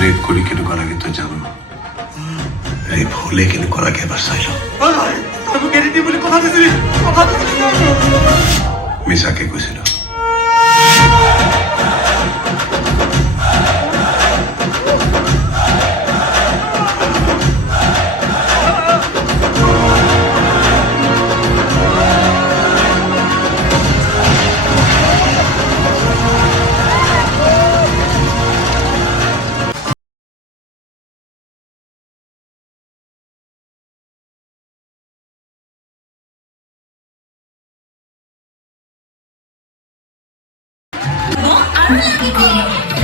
রেপ করি কেন করা কিন্তু জানো রেপ হলে কেন করাকে এবার চাইল মিশাকে কৈছিল আৰু লাগিব